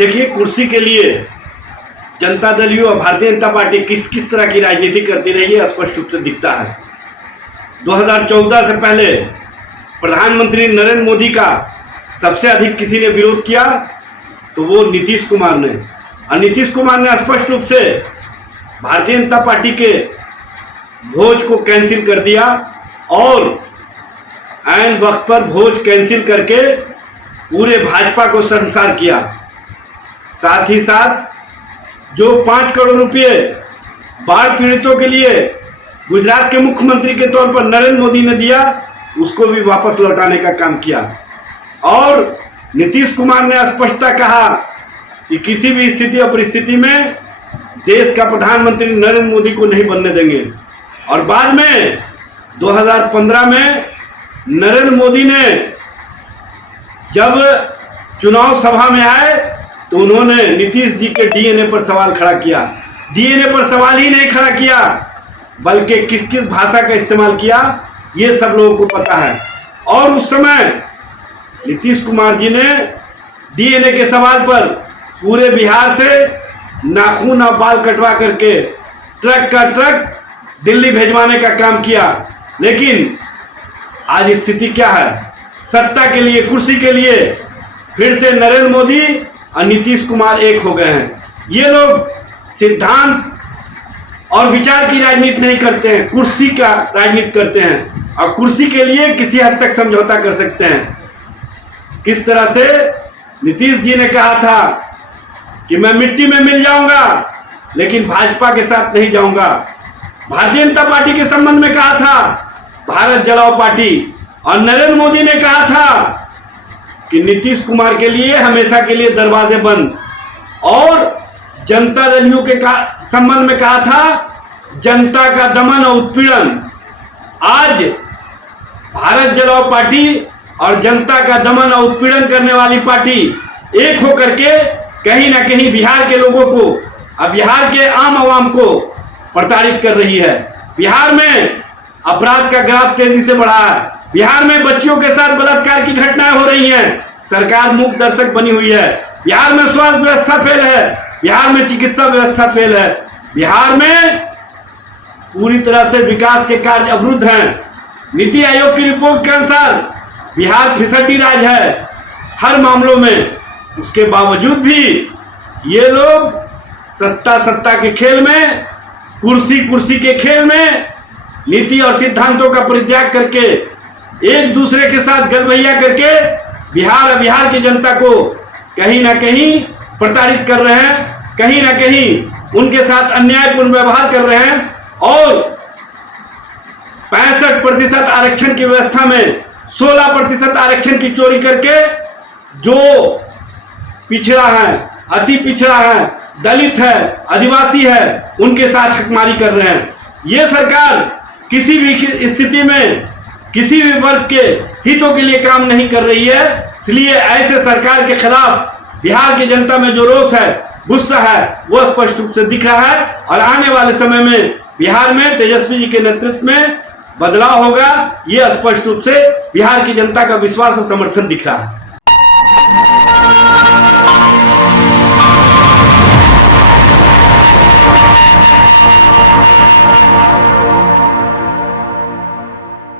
देखिए, कुर्सी के लिए जनता दल यू और भारतीय जनता पार्टी किस किस तरह की राजनीति करती रही है स्पष्ट रूप से दिखता है। 2014 से पहले प्रधानमंत्री नरेंद्र मोदी का सबसे अधिक किसी ने विरोध किया तो वो नीतीश कुमार ने, और नीतीश कुमार ने स्पष्ट रूप से भारतीय जनता पार्टी के भोज को कैंसिल कर दिया और ऐन वक्त पर भोज कैंसिल करके पूरे भाजपा को शर्मसार किया। साथ ही साथ जो 5 करोड़ रुपए बाढ़ पीड़ितों के लिए गुजरात के मुख्यमंत्री के तौर पर नरेंद्र मोदी ने दिया, उसको भी वापस लौटाने का काम किया। और नीतीश कुमार ने स्पष्टता कहा कि किसी भी स्थिति और परिस्थिति में देश का प्रधानमंत्री नरेंद्र मोदी को नहीं बनने देंगे। और बाद में 2015 में नरेंद्र मोदी ने जब चुनाव सभा में आए तो उन्होंने नीतीश जी के डीएनए पर सवाल खड़ा किया। डीएनए पर सवाल ही नहीं खड़ा किया बल्कि किस किस भाषा का इस्तेमाल किया ये सब लोगों को पता है। और उस समय नीतीश कुमार जी ने डीएनए के सवाल पर पूरे बिहार से नाखून और बाल कटवा करके ट्रक का ट्रक दिल्ली भेजवाने का काम किया। लेकिन आज स्थिति क्या है? सत्ता के लिए, कुर्सी के लिए फिर से नरेंद्र मोदी और नीतीश कुमार एक हो गए हैं। ये लोग सिद्धांत और विचार की राजनीति नहीं करते हैं, कुर्सी का राजनीति करते हैं और कुर्सी के लिए किसी हद तक समझौता कर सकते हैं। किस तरह से नीतीश जी ने कहा था कि मैं मिट्टी में मिल जाऊंगा लेकिन भाजपा के साथ नहीं जाऊंगा। भारतीय जनता पार्टी के संबंध में कहा था भारत जलाओ पार्टी, और नरेंद्र मोदी ने कहा था कि नीतीश कुमार के लिए हमेशा के लिए दरवाजे बंद। और जनता दल यू के संबंध में कहा था जनता का दमन और उत्पीड़न। आज भारत जलाओ पार्टी और जनता का दमन और उत्पीड़न करने वाली पार्टी एक होकर के कहीं ना कहीं बिहार के लोगों को और बिहार के आम आवाम को प्रताड़ित कर रही है। बिहार में अपराध का ग्राफ तेजी से बढ़ा है। बिहार में बच्चियों के साथ बलात्कार की घटनाएं हो रही हैं। सरकार मूक दर्शक बनी हुई है। बिहार में स्वास्थ्य व्यवस्था फेल है। बिहार में चिकित्सा व्यवस्था फेल है। बिहार में पूरी तरह से विकास के कार्य अवरुद्ध हैं। नीति आयोग की रिपोर्ट के अनुसार बिहार फिसड्डी राज्य है हर मामलों में। उसके बावजूद भी ये लोग सत्ता के खेल में, कुर्सी के खेल में नीति और सिद्धांतों का परित्याग करके एक दूसरे के साथ गलबैया करके बिहार की जनता को कहीं ना कहीं प्रताड़ित कर रहे हैं, कहीं ना कहीं उनके साथ अन्यायपूर्ण व्यवहार कर रहे हैं। और 65% आरक्षण की व्यवस्था में 16% आरक्षण की चोरी करके जो पिछड़ा है, अति पिछड़ा है, दलित है, आदिवासी है, उनके साथ हकमारी कर रहे हैं। ये सरकार किसी भी स्थिति में किसी भी वर्ग के हितों के लिए काम नहीं कर रही है। इसलिए ऐसे सरकार के खिलाफ बिहार की जनता में जो रोष है, गुस्सा है, वो स्पष्ट रूप से दिख रहा है। और आने वाले समय में बिहार में तेजस्वी जी के नेतृत्व में बदलाव होगा। ये स्पष्ट रूप से बिहार की जनता का विश्वास और समर्थन दिख रहा है।